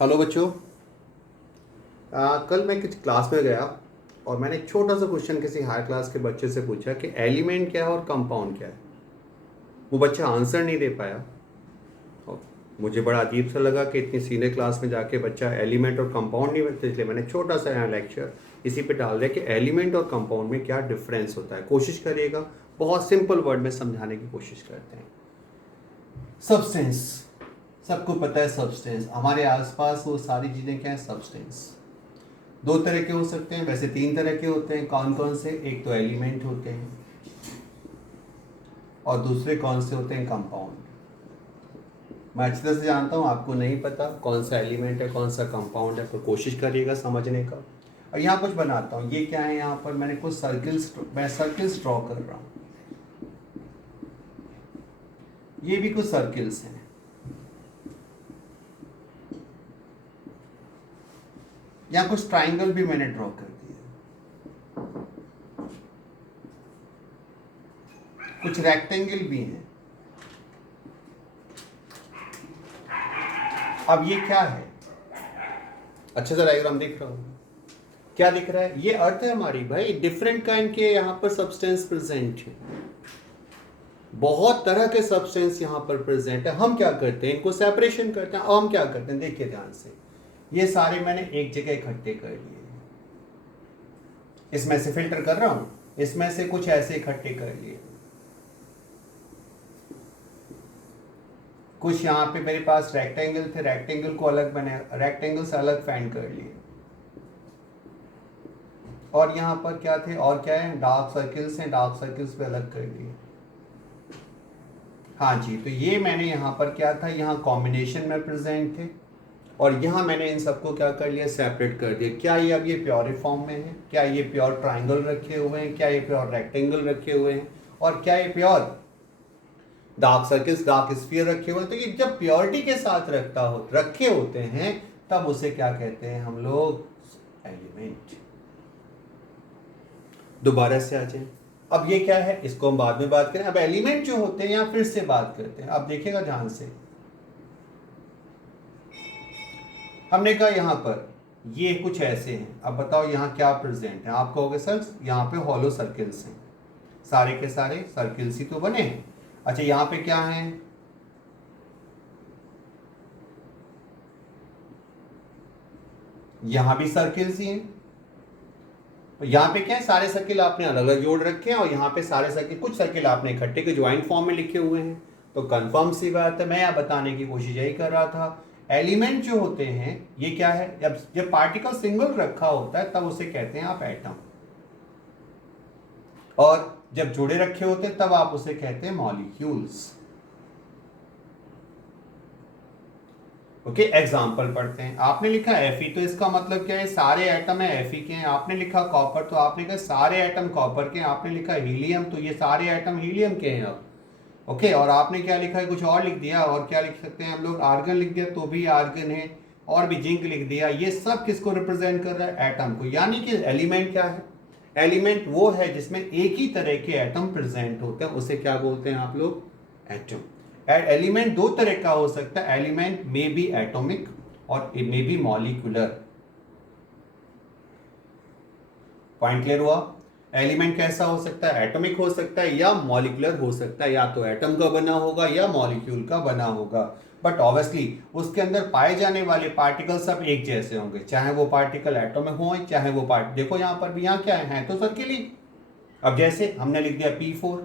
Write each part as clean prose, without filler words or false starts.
Hello बच्चों। कल मैं किसी क्लास में गया और मैंने एक छोटा सा क्वेश्चन किसी हायर क्लास के बच्चे से पूछा कि एलिमेंट क्या है और कंपाउंड क्या है। वो बच्चा आंसर नहीं दे पाया और मुझे बड़ा अजीब सा लगा कि इतनी सीनियर क्लास में जाके बच्चा एलिमेंट और कंपाउंड नहीं बनते, इसलिए मैंने छोटा सा यहाँ लेक्चर इसी पे डाल दिया कि एलिमेंट और कंपाउंड में क्या डिफरेंस होता है। कोशिश करिएगा, बहुत सिंपल वर्ड में समझाने की कोशिश करते हैं। सब्सटेंस, सबको पता है सब्सटेंस, हमारे आसपास वो सारी चीज़ें क्या है, सब्सटेंस। दो तरह के हो सकते हैं, वैसे तीन तरह के होते हैं। कौन कौन से? एक तो एलिमेंट होते हैं और दूसरे कौन से होते हैं, कंपाउंड। मैं अच्छी तरह से जानता हूँ आपको नहीं पता कौन सा एलिमेंट है कौन सा कंपाउंड है, तो कोशिश करिएगा समझने का। और यहाँ कुछ बनाता हूँ, ये क्या है, यहाँ पर मैंने कुछ सर्किल्स, मैं सर्किल्स ड्रॉ कर रहा हूँ। ये भी कुछ सर्किल्स हैं। यहाँ कुछ ट्राइंगल भी मैंने ड्रॉ कर दिया, कुछ रेक्टेंगल भी हैं। अब ये क्या है, अच्छे से डायग्राम दिख रहा हूँ, क्या दिख रहा है? ये अर्थ है हमारी भाई, डिफरेंट काइंड के यहाँ पर सब्सटेंस प्रेजेंट है, बहुत तरह के सब्सटेंस यहाँ पर प्रेजेंट है। हम क्या करते हैं, इनको सेपरेशन करते हैं। अब हम क्या करते हैं, देखिए ध्यान से, ये सारे मैंने एक जगह इकट्ठे कर लिए, इसमें से फिल्टर कर रहा हूं, इसमें से कुछ ऐसे इकट्ठे कर लिए, कुछ यहाँ पे मेरे पास रेक्टेंगल थे, रेक्टेंगल को अलग बने, रेक्टेंगल से अलग फाइंड कर लिए। और यहाँ पर क्या थे, और क्या है, डार्क सर्किल्स हैं, डार्क सर्किल्स पे अलग कर लिए। हाँ जी, तो ये मैंने यहाँ पर क्या था, यहाँ कॉम्बिनेशन में प्रेजेंट थे और यहाँ मैंने इन सबको क्या कर लिया, सेपरेट कर दिया। क्या ये अब ये प्योर फॉर्म में है, क्या ये प्योर ट्राइंगल रखे हुए हैं, क्या ये प्योर रेक्टेंगल रखे हुए हैं, और क्या ये pure dark circles, dark sphere रखे हुए हैं। तो ये जब प्योरिटी के साथ रखे होते हैं तब उसे क्या कहते हैं हम लोग, एलिमेंट। दोबारा से आ जाए, अब ये क्या है, इसको हम बाद में बात करें। अब एलिमेंट जो होते हैं यहाँ फिर से बात करते हैं। अब देखिएगा ध्यान से, हमने कहा यहाँ पर ये कुछ ऐसे हैं। अब बताओ यहाँ क्या प्रेजेंट है। आप कहोगे सर यहाँ पे हॉलो सर्किल्स हैं, सारे के सारे सर्किल्स ही तो बने हैं। अच्छा यहाँ पे क्या है, यहाँ भी सर्किल्स ही हैं। तो यहाँ पे क्या है, सारे सर्किल आपने अलग अलग जोड़ रखे हैं और यहाँ पे सारे सर्किल, कुछ सर्किल आपने इकट्ठे के ज्वाइंट फॉर्म में लिखे हुए हैं। तो कंफर्म सी बात है, मैं यहाँ बताने की कोशिश यही कर रहा था, एलिमेंट जो होते हैं ये क्या है, जब पार्टिकल सिंगल रखा होता है तब उसे कहते हैं आप एटम, और जब जुड़े रखे होते हैं तब आप उसे कहते हैं मॉलिक्यूल्स। ओके, एग्जाम्पल पढ़ते हैं। आपने लिखा Fe, तो इसका मतलब क्या है, सारे एटम है Fe के हैं। आपने लिखा कॉपर, तो आपने कहा सारे एटम कॉपर के हैं। आपने लिखा हीलियम, तो ये सारे एटम हीलियम के हैं अब। ओके, और आपने क्या लिखा है, कुछ और लिख दिया, और क्या लिख सकते हैं हम लोग, आर्गन लिख दिया तो भी आर्गन है, और भी जिंक लिख दिया। ये सब किसको रिप्रेजेंट कर रहा है, एटम को। यानी कि एलिमेंट क्या है, एलिमेंट वो है जिसमें एक ही तरह के एटम प्रेजेंट होते हैं, उसे क्या बोलते हैं आप लोग, एटम। एलिमेंट दो तरह का हो सकता है, एलिमेंट मे बी एटॉमिक और may be molecular. Point clear हुआ? एलिमेंट कैसा हो सकता है, एटॉमिक हो सकता है या मॉलिक्यूलर हो सकता है, या तो एटम का बना होगा या मॉलिक्यूल का बना होगा। बट ऑब्वियसली उसके अंदर पाए जाने वाले पार्टिकल सब एक जैसे होंगे, चाहे वो पार्टिकल एटॉमिक हो चाहे वो देखो यहाँ पर भी, यहाँ क्या है तो सर्किल ही। अब जैसे हमने लिख दिया P4,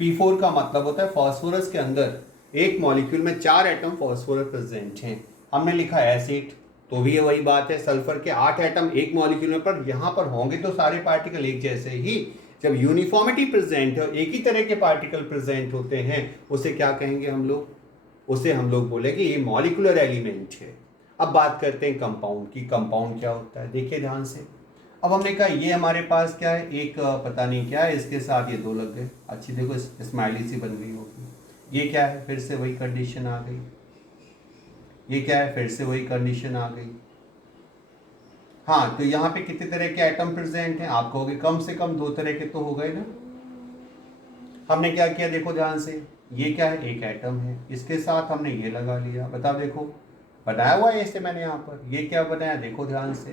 P4 का मतलब होता है फास्फोरस के अंदर एक मॉलिक्यूल में 4 एटम फास्फोरस प्रेजेंट हैं। हमने लिखा एसिड, तो भी ये वही बात है, सल्फर के 8 एटम एक मॉलिक्यूल में, पर यहाँ पर होंगे तो सारे पार्टिकल एक जैसे ही। जब यूनिफॉर्मिटी प्रेजेंट है, एक ही तरह के पार्टिकल प्रेजेंट होते हैं, उसे क्या कहेंगे हम लोग, उसे हम लोग बोलेंगे ये मॉलिक्यूलर एलिमेंट है। अब बात करते हैं कंपाउंड की। कंपाउंड क्या होता है, देखिए ध्यान से। अब हमने कहा ये हमारे पास क्या है, एक पता नहीं क्या है, इसके साथ ये दो लग गए, अच्छी देखो स्माइली सी बन गई होगी। ये क्या है, फिर से वही कंडीशन आ गई। ये क्या है, फिर से वही कंडीशन आ गई। हाँ, तो यहाँ पे कितने तरह के एटम प्रेजेंट हैं, आप कहोगे कम से कम 2 तरह के तो हो गए ना। हमने क्या किया, देखो ध्यान से, ये क्या है, एक एटम है, इसके साथ हमने ये लगा लिया। बताओ देखो, बनाया हुआ है ऐसे मैंने यहाँ पर, ये क्या बनाया देखो ध्यान से,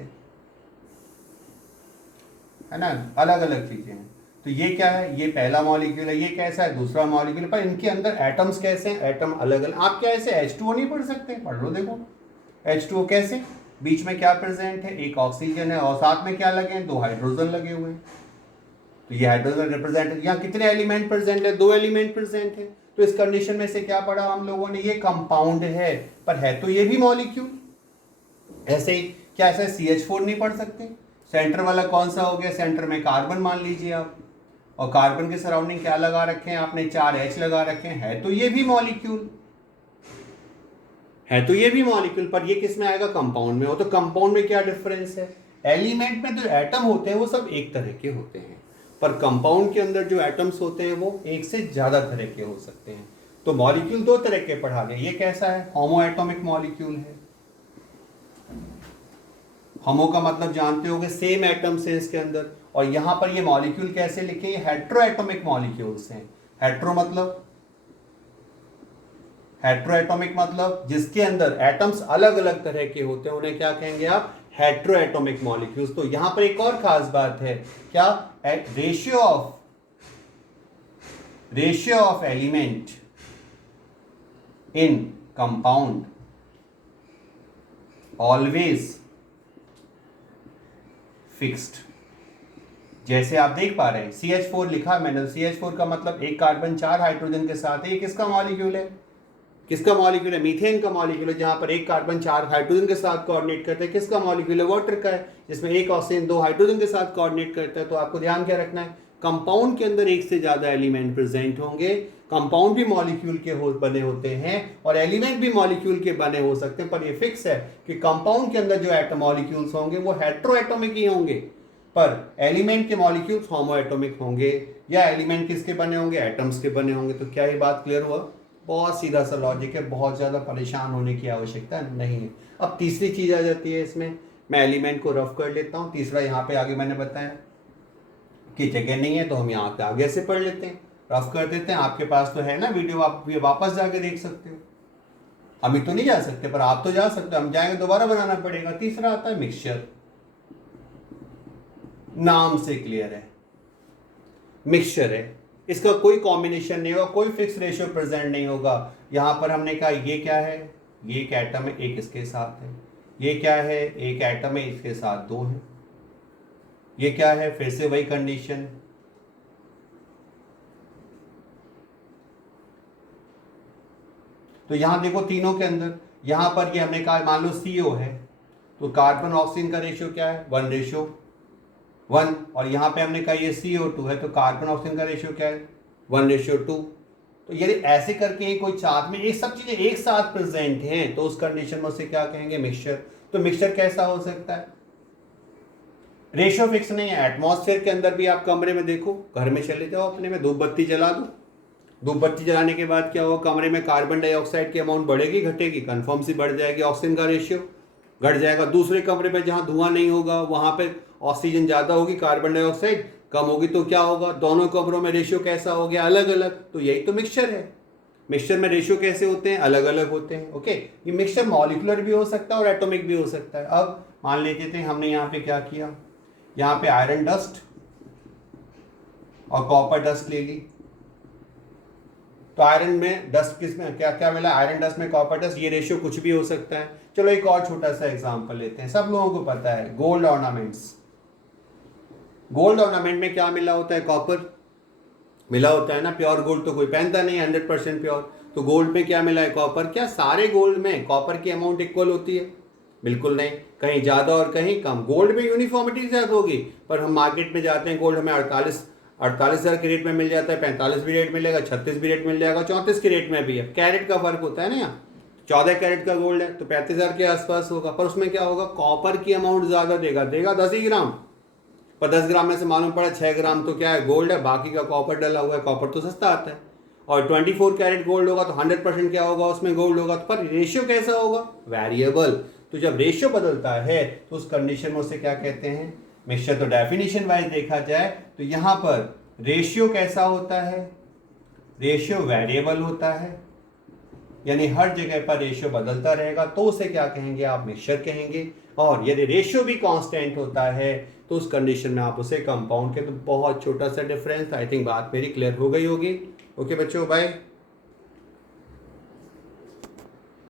है ना, अलग अलग चीजें हैं। तो ये क्या है, ये पहला मॉलिक्यूल है, ये कैसा है दूसरा मॉलिक्यूल, पर इनके अंदर एटम्स कैसे हैं, एटम अलग अलग। आप क्या ऐसे H2O नहीं पढ़ सकते, पढ़ लो देखो H2O कैसे, बीच में क्या प्रेजेंट है, एक ऑक्सीजन है और साथ में क्या लगे हैं, 2 हाइड्रोजन लगे हुए हैं। तो ये हाइड्रोजन रिप्रेजेंट, यहाँ कितने एलिमेंट प्रेजेंट है, 2 एलिमेंट प्रेजेंट है। तो इस कंडीशन में से क्या पढ़ा हम लोगों ने, ये कंपाउंड है पर है तो ये भी मॉलिक्यूल। ऐसे ही क्या ऐसे CH4 नहीं पढ़ सकते, सेंटर वाला कौन सा हो गया, सेंटर में कार्बन मान लीजिए आप, और कार्बन के सराउंडिंग क्या लगा रखे हैं आपने, 4 H लगा रखे हैं, है तो ये भी मॉलिक्यूल, है तो ये भी मॉलिक्यूल, पर ये किस में आएगा, कंपाउंड में हो। तो कंपाउंड में क्या डिफरेंस है, एलिमेंट में जो एटम होते हैं वो सब एक तरह के होते हैं, पर कंपाउंड के अंदर जो एटम्स होते हैं वो एक से ज्यादा तरह के हो सकते हैं। तो मॉलिक्यूल 2 तरह के पढ़ा गया, ये कैसा है, होमो एटॉमिक मॉलिक्यूल है। होमो का मतलब जानते होगे सेम एटम्स है इसके अंदर, और यहां पर ये मॉलिक्यूल कैसे लिखे, ये हेट्रो एटॉमिक मॉलिक्यूल्स हैं। हेट्रो मतलब, हेट्रोएटॉमिक मतलब जिसके अंदर एटम्स अलग अलग तरह के होते हैं, उन्हें क्या कहेंगे आप, हेट्रोएटॉमिक मॉलिक्यूल्स। तो यहां पर एक और खास बात है, क्या, ratio of element in compound always fixed. जैसे आप देख पा रहे हैं CH4 लिखा मैंने, CH4 का मतलब एक कार्बन 4 हाइड्रोजन के साथ है, ये किसका मॉलिक्यूल है, किसका मॉलिक्यूल है, मीथेन का मॉलिक्यूल है, जहां पर एक कार्बन 4 हाइड्रोजन के साथ कोऑर्डिनेट करता है, किसका मॉलिक्यूल है, वाटर का है, जिसमें एक ऑक्सीजन 2 हाइड्रोजन के साथ कोऑर्डिनेट करता है। तो आपको ध्यान क्या रखना है, कंपाउंड के अंदर एक से ज्यादा एलिमेंट प्रेजेंट होंगे, कंपाउंड भी मॉलिक्यूल के बने होते हैं और एलिमेंट भी मॉलिक्यूल के बने हो सकते हैं, पर ये फिक्स है कि कंपाउंड के अंदर जो एटम मॉलिक्यूल्स होंगे वो हेट्रोएटॉमिक ही होंगे, पर एलिमेंट के मॉलिक्यूल्स होमोएटॉमिक होंगे, या एलिमेंट किसके बने होंगे, एटम्स के बने होंगे। तो क्या ये बात क्लियर हुआ, बहुत सीधा सा लॉजिक है, बहुत ज़्यादा परेशान होने की आवश्यकता नहीं है। अब तीसरी चीज़ आ जाती है इसमें, मैं एलिमेंट को रफ कर लेता हूँ। तीसरा यहाँ पे आगे मैंने बताया कि जगह नहीं है तो हम यहाँ पे आगे से पढ़ लेते हैं, रफ कर देते हैं। आपके पास तो है ना वीडियो, आप ये वापस जाके देख सकते हो। हम ही तो नहीं जा सकते पर आप तो जा सकते हो, हम जाएंगे दोबारा बनाना पड़ेगा। तीसरा आता है मिक्सचर, नाम से क्लियर है, मिक्सचर है, इसका कोई कॉम्बिनेशन नहीं होगा, कोई फिक्स रेशियो प्रेजेंट नहीं होगा। यहां पर हमने कहा ये क्या है, ये एक एटम है, एक इसके साथ है, ये क्या है, एक एटम है, इसके साथ 2 है, ये क्या है, फिर से वही कंडीशन। तो यहां देखो तीनों के अंदर, यहां पर ये हमने कहा मान लो CO है, तो कार्बन ऑक्सीजन का रेशियो क्या है, 1:1, और यहां पे हमने कहा ये CO2 है, तो कार्बन ऑक्सीजन का रेशियो क्या है, 1:2। तो ये ऐसे करके कोई चार्ट में एक सब चीजें एक साथ प्रेजेंट हैं, तो उस कंडीशन में उसे क्या कहेंगे, मिक्सचर। तो मिक्सचर कैसा हो सकता है, रेशियो फिक्स नहीं है। एटमॉस्फेयर के अंदर भी आप कमरे में देखो, घर में चले जाओ अपने में, धूप बत्ती जला दो, धूप बत्ती जलाने के बाद क्या होगा, कमरे में कार्बन डाइऑक्साइड की अमाउंट बढ़ेगी घटेगी, कंफर्म सी बढ़ जाएगी, ऑक्सीजन का रेशियो घट जाएगा। दूसरे कमरे में जहां धुआं नहीं होगा वहां पे ऑक्सीजन ज्यादा होगी, कार्बन डाइऑक्साइड कम होगी, तो क्या होगा, दोनों कमरों में रेशियो कैसा हो गया, अलग अलग। तो यही तो मिक्सचर है। मिक्सचर में रेशियो कैसे होते हैं, अलग अलग होते हैं। ओके, ये मिक्सचर मॉलिक्यूलर भी हो सकता है और एटॉमिक भी हो सकता है। अब मान लेते थे हमने यहाँ पे क्या किया, यहाँ पे आयरन डस्ट और कॉपर डस्ट ले ली, तो आयरन में डस्ट किस में क्या क्या मिला, आयरन डस्ट में कॉपर डस्ट, ये रेशियो कुछ भी हो सकता है। चलो एक और छोटा सा एग्जांपल लेते हैं, सब लोगों को पता है गोल्ड ऑर्नामेंट्स। गोल्ड ऑर्नामेंट में क्या मिला होता है, कॉपर मिला होता है ना, प्योर गोल्ड तो कोई पहनता नहीं, 100% प्योर। तो गोल्ड में क्या मिला है, कॉपर। क्या सारे गोल्ड में कॉपर की अमाउंट इक्वल होती है, बिल्कुल नहीं, कहीं ज्यादा और कहीं कम। गोल्ड में यूनिफॉर्मिटी ज्यादा होगी, पर हम मार्केट में जाते हैं, गोल्ड हमें 48,000 के रेट में मिल जाता है, 45 भी रेट मिलेगा, 36 भी रेट मिल जाएगा, 34 के रेट में भी है। कैरेट का फर्क होता है ना, यहाँ 14 कैरेट का गोल्ड है तो 35,000 के आसपास होगा, पर उसमें क्या होगा, कॉपर की अमाउंट ज्यादा देगा 10 ही ग्राम, पर 10 ग्राम में से मालूम पड़ा 6 ग्राम तो क्या है, गोल्ड है, बाकी का कॉपर डला हुआ है। कॉपर तो सस्ता आता है। और 24 कैरेट गोल्ड होगा तो 100% क्या होगा, उसमें गोल्ड होगा, तो पर रेशियो कैसा होगा, वेरिएबल। तो जब रेशियो बदलता है तो उस कंडीशन में उसे क्या कहते हैं, मिक्सचर। तो डेफिनेशन वाइज देखा जाए तो यहां पर रेशियो कैसा होता है, रेशियो वेरिएबल होता है, यानी हर जगह पर रेशियो बदलता रहेगा तो उसे क्या कहेंगे आप, मिक्सचर कहेंगे। और यदि रेशियो भी कांस्टेंट होता है तो उस कंडीशन में आप उसे कंपाउंड के। तो बहुत छोटा सा डिफरेंस, आई थिंक बात मेरी क्लियर हो गई होगी। ओके बच्चों, बाय।